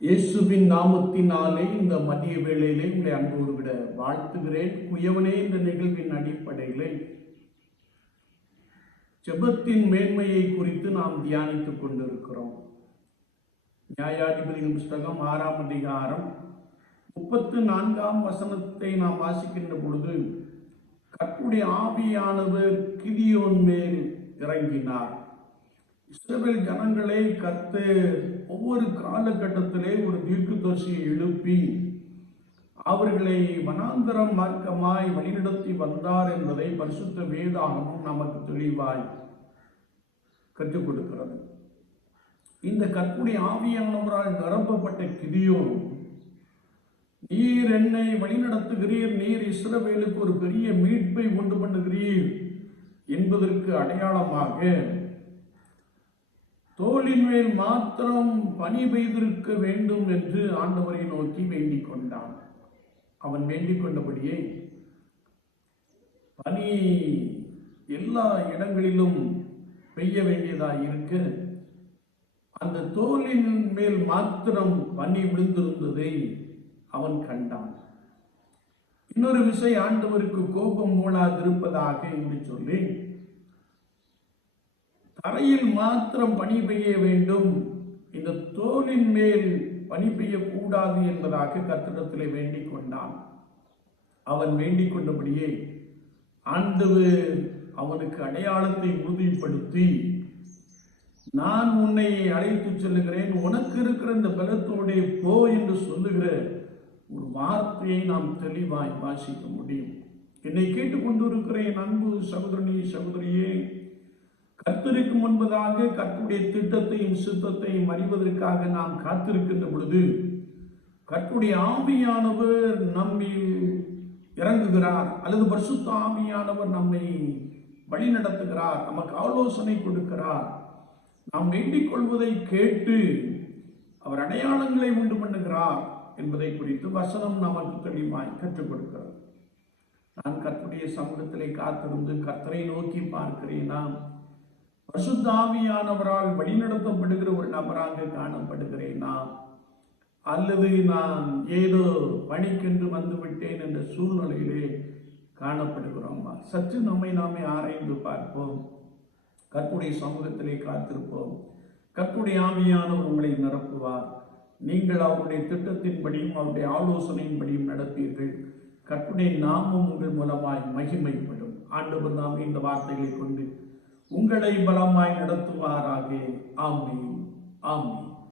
இயேசுவின் நாமத்தினாலே இந்த மதிய வேளையிலே உங்களை அன்போடு விட வாழ்த்துகிறேன். குயவனே இந்த நிகழ்வின் அடிப்படையிலே ஜெபத்தின் மேன்மையை குறித்து நாம் தியானித்துக் கொண்டிருக்கிறோம். நியாயாதிபதியின் புஸ்தகம் ஆறாம் அதிகாரம் முப்பத்து நான்காம் வசனத்தை நாம் வாசிக்கின்ற பொழுது கற்புடைய ஆவியானவர் கிதியோன் மேல் இறங்கினார். இஸ்ரேல் ஜனங்களை கத்து ஒவ்வொரு காலகட்டத்திலே ஒரு தீர்க்கதரிசியை எழுப்பி அவர்களை வனாந்தரம் மார்க்கமாய் வழிநடத்தி வந்தார் என்பதை பரிசுத்த வேதாகமும் நமக்கு தெளிவாய் கற்றுக் கொடுக்கிறது. இந்த கற்புடைய ஆவியானவரால் நிரப்பப்பட்ட கிதியோன் நீர் என்னை வழிநடத்துகிறீர் நீர் இஸ்ரவேலுக்கு ஒரு பெரிய மீட்பை உண்டு பண்ணுகிறீர் என்பதற்கு அடையாளமாக தோளின் மேல் மாத்திரம் பனி பெய்திருக்க வேண்டும் என்று ஆண்டவரை நோக்கி வேண்டிக் கொண்டான் அவன் வேண்டிக் கொண்டபடியே பனி எல்லா இடங்களிலும் பெய்ய வேண்டியதாக இருக்க அந்த தோலின் மேல் மாத்திரம் பனி விழுந்திருந்ததை அவன் கண்டான். இன்னொரு விசை ஆண்டவருக்கு கோபம் மூளாதிருப்பதாக என்று சொல்லி தரையில் மாத்திரம் பணி பெய்ய வேண்டும். இந்த தோலின் மேல் பணி பெய்யக்கூடாது என்பதாக கத்திடத்திலே வேண்டிக் கொண்டான். அவன் வேண்டிக் கொண்டபடியே ஆண்டவு அவனுக்கு அடையாளத்தை உறுதிப்படுத்தி நான் உன்னை அழைத்து செல்லுகிறேன். உனக்கு இருக்கிற இந்த பலத்தோடே போ என்று சொல்லுகிற ஒரு வார்த்தையை நாம் தெளிவாய் வாசிக்க முடியும். என்னை கேட்டுக்கொண்டிருக்கிறேன் அன்பு சகோதரனி சகோதரியே கர்த்தருக்கு முன்பதாக கர்த்தருடைய திட்டத்தையும் சித்தத்தையும் அறிவதற்காக நாம் காத்திருக்கின்ற பொழுது கர்த்தருடைய ஆவியானவர் நம்மில் இறங்குகிறார் அல்லது பரிசுத்த ஆவியானவர் நம்மை வழி நடத்துகிறார் நமக்கு ஆலோசனை கொடுக்கிறார். நாம் வேண்டிக் கொள்வதை கேட்டு அவர் அடையாளங்களை உண்டு பண்ணுகிறார் என்பதை குறித்து வசனம் நமக்கு தெளிவாய் கற்றுக் கொடுக்கிறது. நான் கர்த்தருடைய சமூகத்திலே காத்திருந்து கர்த்தரை நோக்கி பார்க்கிறேனா? பசுத்தாவியானவரால் வழிநடத்தப்படுகிற ஒரு நபராக காணப்படுகிறேனா? அல்லது நான் ஏதோ பணிக்கென்று வந்து விட்டேன் என்ற சூழ்நிலையிலே காணப்படுகிறோமா? சற்று நம்மை நாமே ஆராய்ந்து பார்ப்போம். கற்புடைய சமூகத்திலே காத்திருப்போம். கற்புடைய ஆவியானவர் உங்களை நிரப்புவார். நீங்கள் அவருடைய திட்டத்தின்படியும் அவருடைய ஆலோசனையின்படியும் நடப்பீர்கள். கற்புடைய நாமம் உங்கள் மூலமாய் மகிமைப்படும். ஆண்டவர் நாம் இந்த வார்த்தைகளை கொண்டு உங்களை பலமாய் நடத்துவாராக. ஆமீன். ஆமீன்.